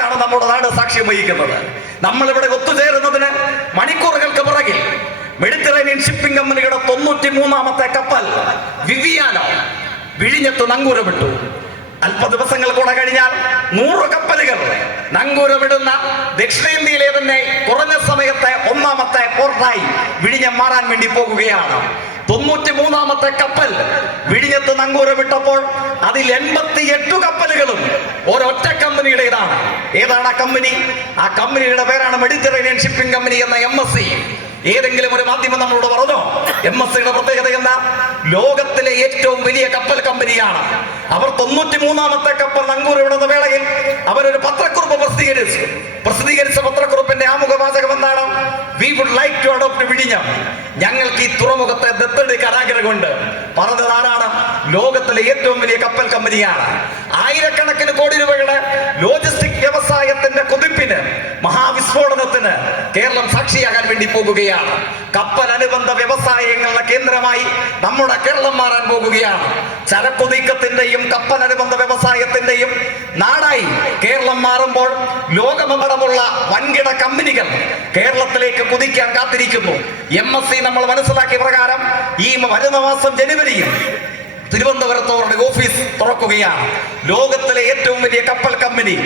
ാണ് നമ്മുടെ നാട് സാക്ഷ്യം വഹിക്കുന്നത്. നമ്മൾ ഇവിടെ ഒത്തുചേരുന്നതിന് മണിക്കൂറുകൾക്ക് പിറകിൽ മെഡിറ്ററേനിയൻ ഷിപ്പിംഗ് കമ്പനിയുടെ തൊണ്ണൂറ്റി മൂന്നാമത്തെ കപ്പൽ വിവിയാന വിഴിഞ്ഞത്ത് നങ്കൂരമിട്ടു. അല്പ ദിവസങ്ങൾ കൂടെ കഴിഞ്ഞാൽ നൂറ് കപ്പലുകൾ നങ്കൂരമിടുന്ന ദക്ഷിണേന്ത്യയിലെ തന്നെ കുറഞ്ഞ സമയത്തെ ഒന്നാമത്തെ പോർട്ടായി വിഴിഞ്ഞം മാറാൻ വേണ്ടി പോകുകയാണ്. തൊണ്ണൂറ്റി മൂന്നാമത്തെ കപ്പൽ വിഴിഞ്ഞത്ത് നങ്കൂരമിട്ടപ്പോൾ അതിൽ എൺപത്തി എട്ട് കപ്പലുകളും ഒരൊറ്റ കമ്പനിയുടേതാണ്. ഏതാണ് ആ കമ്പനി? ആ കമ്പനിയുടെ പേരാണ് മെഡിറ്ററേനിയൻ ഷിപ്പിംഗ് കമ്പനി എന്ന എം എസ് സി ഏതെങ്കിലും ഒരു മാധ്യമം നമ്മളോട് പറഞ്ഞോ? എം എസ് സിയുടെ പ്രത്യേകത എന്താ? ലോകത്തിലെ ഏറ്റവും വലിയ കപ്പൽ കമ്പനിയാണ്. അവർ തൊണ്ണൂറ്റി മൂന്നാമത്തെ കപ്പൽ നങ്കൂർ വിടുന്ന വേളയിൽ അവരൊരു പത്രക്കുറിപ്പ് പ്രസിദ്ധീകരിച്ചു. പ്രസിദ്ധീകരിച്ച പത്രക്കുറിപ്പിന്റെ ആമുഖ വാചകം എന്താണ്? We would like to adopt വിഴിഞ്ഞം. ഞങ്ങൾക്ക് ഈ തുറമുഖത്തെ ദത്തെടുക്കാൻ ആഗ്രഹമുണ്ട്. പറഞ്ഞത് ആരാണ്? ലോകത്തിലെ ഏറ്റവും വലിയ കപ്പൽ കമ്പനിയാണ്. ആയിരക്കണക്കിന് കോടി രൂപയുടെ ലോജിസ്റ്റിക് മഹാവിസ്ഫോടനത്തിന് കേരളം സാക്ഷിയാകാൻ വേണ്ടി പോകുകയാണ്. കപ്പൽ അനുബന്ധ വ്യവസായങ്ങളുടെ കേന്ദ്രമായി നമ്മുടെ കേരളം മാറാൻ പോകുകയാണ്. ചരക്കു നീക്കത്തിന്റെയും കപ്പൽ അനുബന്ധ വ്യവസായത്തിന്റെയും നാടായി കേരളം മാറുമ്പോൾ ലോകമെമ്പാടുമുള്ള വൻകിട കമ്പനികൾ കേരളത്തിലേക്ക് കുതിക്കാൻ കാത്തിരിക്കുന്നു. എം എസ് സി നമ്മൾ മനസ്സിലാക്കിയ പ്രകാരം ഈ വരുന്ന മാസം ജനുവരിയിൽ തിരുവനന്തപുരത്ത് അവരുടെ ഓഫീസ് തുറക്കുകയാണ്. ലോകത്തിലെ ഏറ്റവും വലിയ കപ്പൽ കമ്പനി